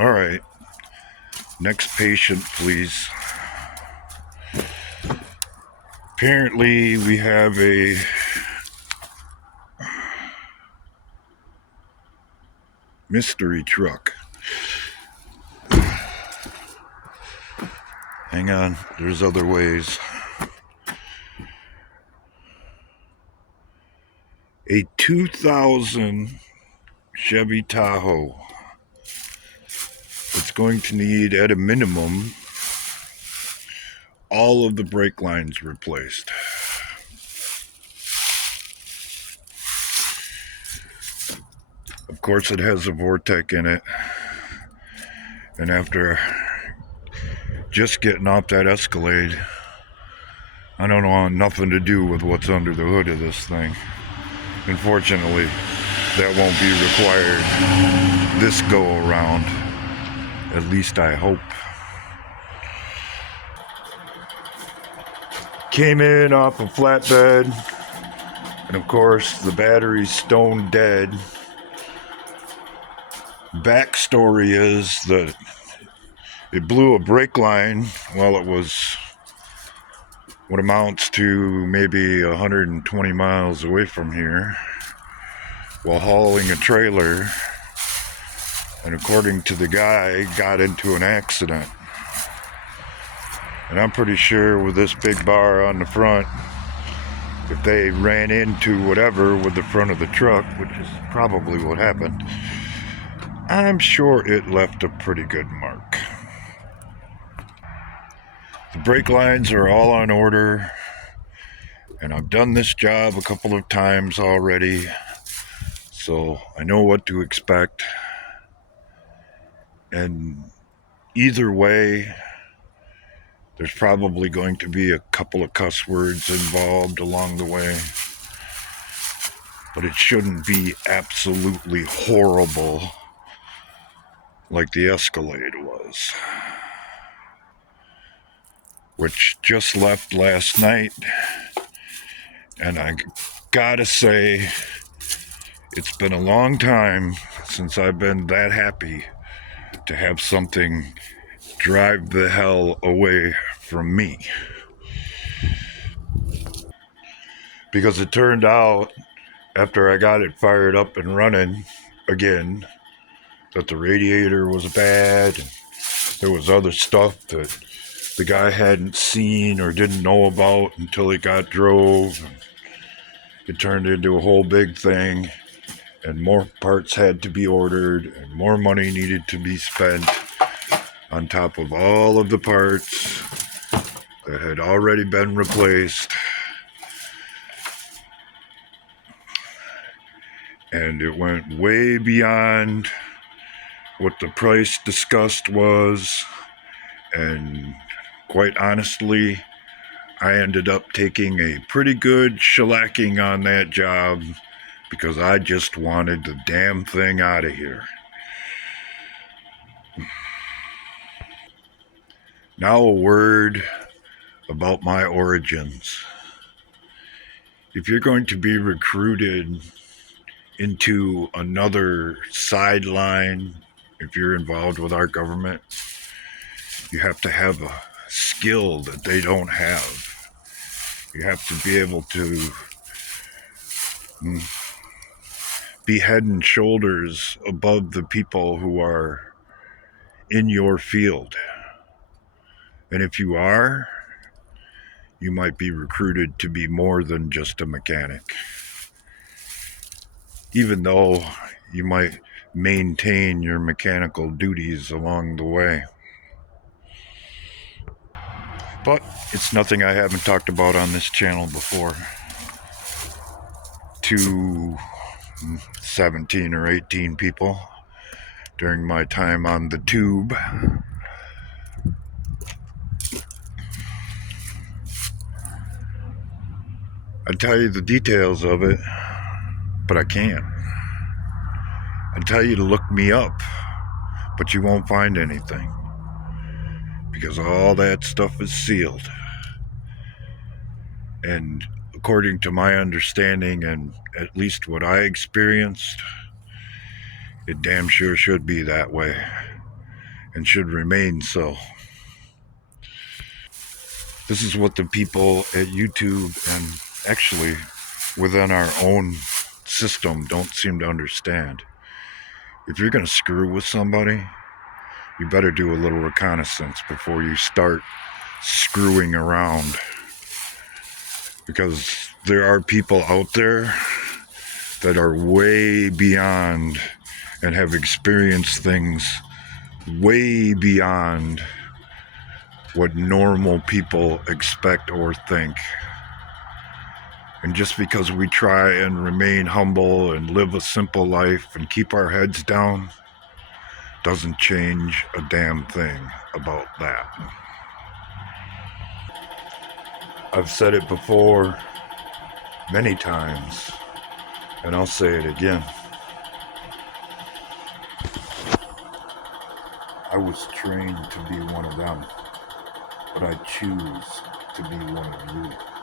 All right. Next patient, please. Apparently, we have a mystery truck. Hang on, there's other ways. A 2000 Chevy Tahoe. It's going to need, at a minimum, all of the brake lines replaced. Of course, it has a Vortec in it. And after just getting off that Escalade, I don't want nothing to do with what's under the hood of this thing. Unfortunately, that won't be required this go around. At least I hope. Came in off a flatbed, and of course the battery's stone dead. Backstory is that it blew a brake line while it was what amounts to maybe 120 miles away from here, while hauling a trailer, and according to the guy, got into an accident. And I'm pretty sure with this big bar on the front, if they ran into whatever with the front of the truck, which is probably what happened, I'm sure it left a pretty good mark. The brake lines are all on order, and I've done this job a couple of times already, so I know what to expect. And either way, there's probably going to be a couple of cuss words involved along the way, but it shouldn't be absolutely horrible like the Escalade was, which just left last night. And I gotta say, it's been a long time since I've been that happy to have something drive the hell away from me. Because it turned out, after I got it fired up and running again, that the radiator was bad, and there was other stuff that the guy hadn't seen or didn't know about until he got drove. It turned into a whole big thing, and more parts had to be ordered, and more money needed to be spent on top of all of the parts that had already been replaced. And it went way beyond what the price discussed was, and quite honestly, I ended up taking a pretty good shellacking on that job because I just wanted the damn thing out of here. Now a word about my origins. If you're going to be recruited into another sideline, if you're involved with our government, you have to have a skill that they don't have. You have to be able to be head and shoulders above the people who are in your field. And if you are, you might be recruited to be more than just a mechanic. Even though you might maintain your mechanical duties along the way. But it's nothing I haven't talked about on this channel before. To 17 or 18 people during my time on the tube. I'd tell you the details of it, but I can't. I'd tell you to look me up, but you won't find anything, because all that stuff is sealed. And according to my understanding, and at least what I experienced, it damn sure should be that way. and should remain so. This is what the people at YouTube and actually within our own system don't seem to understand. If you're going to screw with somebody, you better do a little reconnaissance before you start screwing around. Because there are people out there that are way beyond and have experienced things way beyond what normal people expect or think. And just because we try and remain humble and live a simple life and keep our heads down doesn't change a damn thing about that. I've said it before many times, and I'll say it again. I was trained to be one of them, but I choose to be one of you.